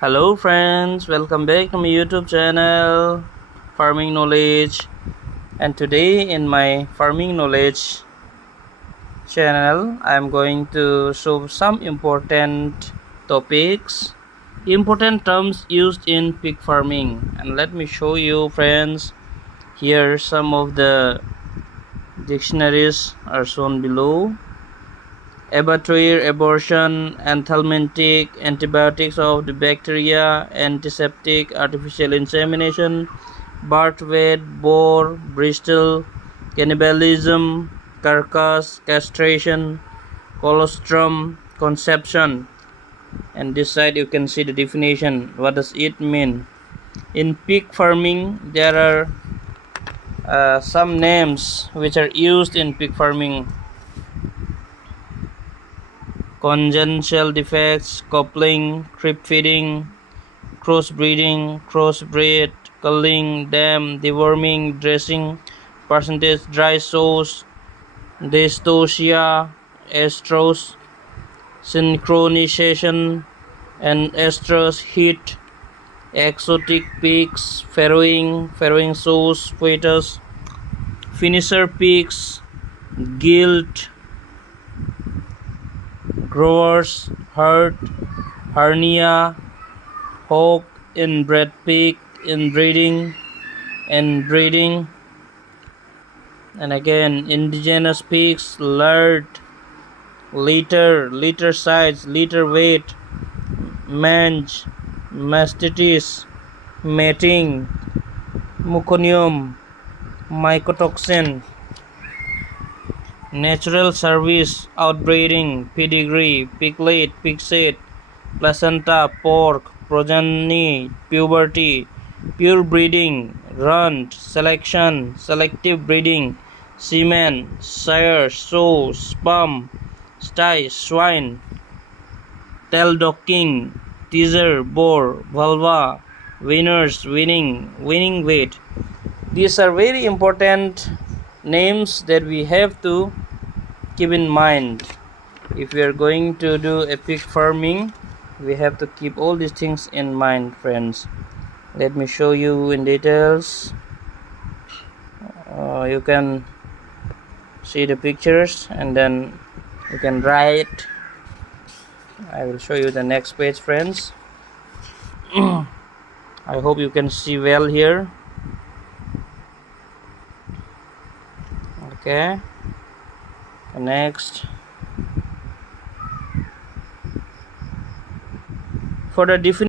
Hello friends, welcome back to my YouTube channel Farming Knowledge. And today in my Farming Knowledge channel I am going to show some important topics, important terms used in pig farming. And let me show you friends, here some of the dictionaries are shown below. Abattoir, abortion, anthelmintic, antibiotics of the bacteria, antiseptic, artificial insemination, birth weight, bore, Bristol, cannibalism, carcass, castration, colostrum, conception. And this side you can see the definition. What does it mean? In pig farming there are some names which are used in pig farming. Congenital defects, coupling, crib feeding, crossbreeding, crossbred, culling, dam, deworming, dressing, percentage dry sauce, dystocia, estrus, synchronization, and estrus heat, exotic pigs, farrowing sauce, fetus, finisher pigs, gilt, growers, herd, hernia, hog, inbred pig, inbreeding, and again indigenous pigs, lard, liter size, liter weight, mange, mastitis, mating, muconium, mycotoxin, natural service, outbreeding, pedigree, piglet, pigset, placenta, pork, progeny, puberty, pure breeding, runt, selection, selective breeding, semen, sire, sow, sperm, sty, swine, tail docking, teaser, bore, vulva, winners, winning weight. These are very important names that we have to keep in mind. If we are going to do a pig farming, we have to keep all these things in mind, friends. Let me show you in details. You can see the pictures and then you can write. I will show you the next page, friends. I hope you can see well here. Okay, next, for the definition